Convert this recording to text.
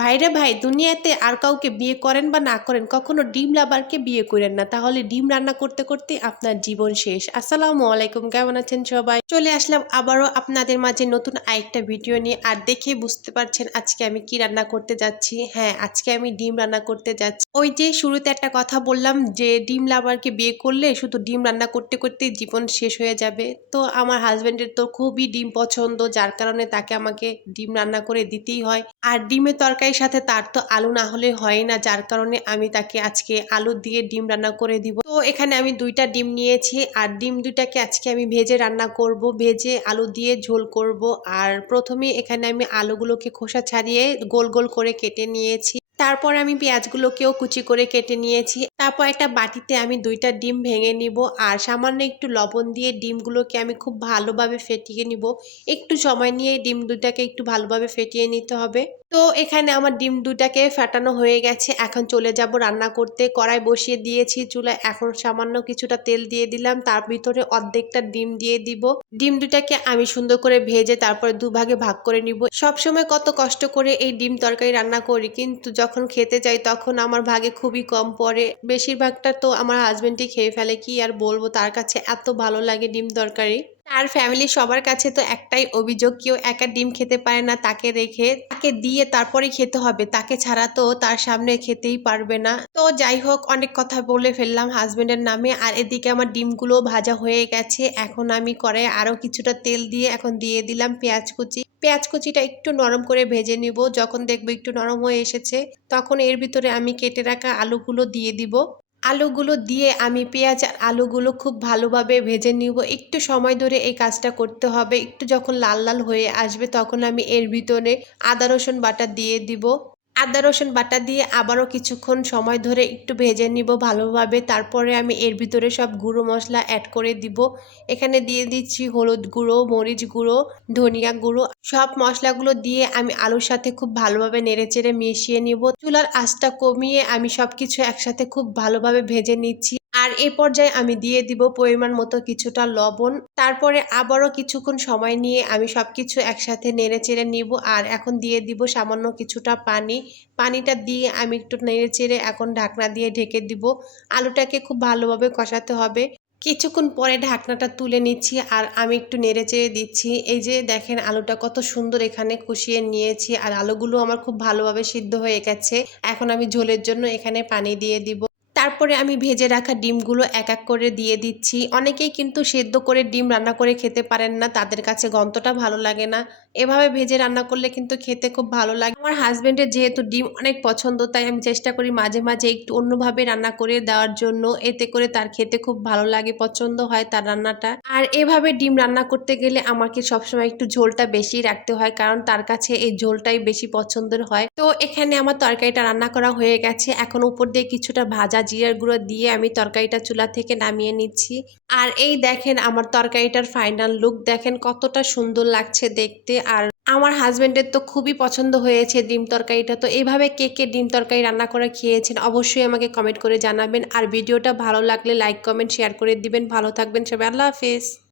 ভাইরে ভাই, দুনিয়াতে আর কাউকে বিয়ে করেন বা না করেন কখনো ডিম লাভারকে বিয়ে করেন না, তাহলে ডিম রান্না করতে করতে আপনার জীবন শেষ। আসসালামু আলাইকুম, কেমন আছেন সবাই? চলে আসলাম আবারও আপনাদের মাঝে নতুন আরেকটা ভিডিও নিয়ে। আর দেখে বুঝতে পারছেন আজকে আমি কি রান্না করতে যাচ্ছি। হ্যাঁ, আজকে আমি ডিম রান্না করতে যাচ্ছি। ওই যে শুরুতে একটা কথা বললাম যে ডিম লাভারকে বিয়ে করলে শুধু ডিম রান্না করতে করতে জীবন শেষ হয়ে যাবে। তো আমার হাজবেন্ডের তো খুবই ডিম পছন্দ, যার কারণে তাকে আমাকে ডিম রান্না করে দিতেই হয়। আর ডিমের তরকারির সাথে তার তো আলু না হলে হয় না, যার কারণে আমি তাকে আজকে আলু দিয়ে ডিম রান্না করে দিব। তো এখানে আমি দুইটা ডিম নিয়েছি, আর ডিম দুইটাকে আজকে আমি ভেজে রান্না করব, ভেজে আলু দিয়ে ঝোল করব। আর প্রথমে এখানে আমি আলুগুলোকে খোসা ছাড়িয়ে গোল গোল করে কেটে নিয়েছি। তারপর আমি পেঁয়াজগুলোকেও কুচি করে কেটে নিয়েছি। তারপর একটা বাটিতে আমি দুইটা ডিম ভেঙে নিব, আর সামান্য একটু লবণ দিয়ে ডিমগুলোকে আমি খুব ভালোভাবে ফেটিয়ে নিব। একটু সময় নিয়ে ডিম দুটাকে একটু ভালোভাবে ফেটিয়ে নিতে হবে। তো এখানে আমার ডিম দুটাকে ফাটানো হয়ে গেছে, এখন চলে যাব রান্না করতে। কড়াই বসিয়ে দিয়েছি চুলায়, এখন সামান্য কিছুটা তেল দিয়ে দিলাম, তার ভিতরে অর্ধেকটা ডিম দিয়ে দিব। ডিম দুটাকে আমি সুন্দর করে ভেজে তারপরে দুভাগে ভাগ করে নিব। সবসময় কত কষ্ট করে এই ডিম তরকারি রান্না করি, কিন্তু যখন খেতে যাই তখন আমার ভাগে খুবই কম পড়ে। বেশিরভাগটা তো আমার হাজবেন্ডই খেয়ে ফেলে, কি আর বলবো, তার কাছে এত ভালো লাগে ডিম তরকারি। তার ফ্যামিলির সবার কাছে তো একটাই অভিযোগ, কেউ একা ডিম খেতে পারে না, তাকে রেখে তাকে দিয়ে তারপরে খেতে হবে, তাকে ছাড়া তো তার সামনে খেতেই পারবে না। তো যাই হোক, অনেক কথা বলে ফেললাম হাজবেন্ডের নামে। আর এদিকে আমার ডিমগুলো ভাজা হয়ে গেছে, এখন আমি কড়াইয়ে আরো কিছুটা তেল দিয়ে এখন দিয়ে দিলাম পেঁয়াজ কুচি। পেঁয়াজ কুচিটা একটু নরম করে ভেজে নিব। যখন দেখবো একটু নরম হয়ে এসেছে, তখন এর ভিতরে আমি কেটে রাখা আলুগুলো দিয়ে দিব। আলুগুলো দিয়ে আমি পেঁয়াজ আর আলুগুলো খুব ভালোভাবে ভেজে নিব। একটু সময় ধরে এই কাজটা করতে হবে। একটু যখন লাল লাল হয়ে আসবে তখন আমি এর ভিতরে আদা রসুন বাটা দিয়ে দিব। আদা রসুন বাটা দিয়ে আবারও কিছুক্ষণ সময় ধরে একটু ভেজে নিব ভালোভাবে। তারপরে আমি এর ভিতরে সব গুঁড়ো মশলা অ্যাড করে দিব। এখানে দিয়ে দিচ্ছি হলুদ গুঁড়ো, মরিচ গুঁড়ো, ধনিয়া গুঁড়ো। সব মশলাগুলো দিয়ে আমি আলুর সাথে খুব ভালোভাবে নেড়েচেড়ে মিশিয়ে নিব। চুলার আঁচটা কমিয়ে আমি সবকিছু একসাথে খুব ভালোভাবে ভেজে নিচ্ছি। আর এই পর্যায়ে আমি দিয়ে দিব পরিমাণ মতো কিছুটা লবণ। তারপরে আবারও কিছুক্ষণ সময় নিয়ে আমি সবকিছু একসাথে নেড়েচেড়ে নিব। আর এখন দিয়ে দিব সামান্য কিছুটা পানি। পানিটা দিয়ে আমি একটু নেড়েচেড়ে এখন ঢাকনা দিয়ে ঢেকে দিব। আলুটাকে খুব ভালোভাবে কষাতে হবে। কিছুক্ষণ পরে ঢাকনাটা তুলে নিচ্ছি, আর আমি একটু নেড়েচেড়ে দিচ্ছি। এই যে দেখেন আলুটা কত সুন্দর এখানে কষিয়ে নিয়েছি, আর আলুগুলো আমার খুব ভালোভাবে সিদ্ধ হয়ে গেছে। এখন আমি ঝোলের জন্য এখানে পানি দিয়ে দিব। তারপরে আমি ভেজে রাখা ডিমগুলো এক এক করে দিয়ে দিচ্ছি। অনেকেই কিন্তু সেদ্ধ করে ডিম রান্না করে খেতে পারেন না, তাদের কাছে গন্ধটা ভালো লাগে না। এভাবে ভেজে রান্না করলে কিন্তু খেতে খুব ভালো লাগে। আমার হাজবেন্ডের যেহেতু ডিম অনেক পছন্দ, তাই আমি চেষ্টা করি মাঝে মাঝে একটু অন্যভাবে রান্না করে দেওয়ার জন্য। এতে করে তার খেতে খুব ভালো লাগে, পছন্দ হয় তার রান্নাটা। আর এভাবে ডিম রান্না করতে গেলে আমাকে সবসময় একটু ঝোলটা বেশি রাখতে হয়, কারণ তার কাছে এই ঝোলটাই বেশি পছন্দের হয়। তো এখানে আমার তরকারিটা রান্না করা হয়ে গেছে, এখন উপর দিয়ে কিছুটা ভাজা জিরার গুঁড়ো দিয়ে আমি তরকারিটা চুলা থেকে নামিয়ে নিচ্ছি। আর এই দেখেন আমার তরকারিটার ফাইনাল লুক, দেখেন কতটা সুন্দর লাগছে দেখতে। আর আমার হাজবেন্ডের তো খুবই পছন্দ হয়েছে ডিম তরকারিটা। তো এইভাবে কে কে ডিম তরকারি রান্না করে খেয়েছেন অবশ্যই আমাকে কমেন্ট করে জানাবেন। আর ভিডিওটা ভালো লাগলে লাইক কমেন্ট শেয়ার করে দিবেন। ভালো থাকবেন সবাই, আল্লাহ হাফেজ।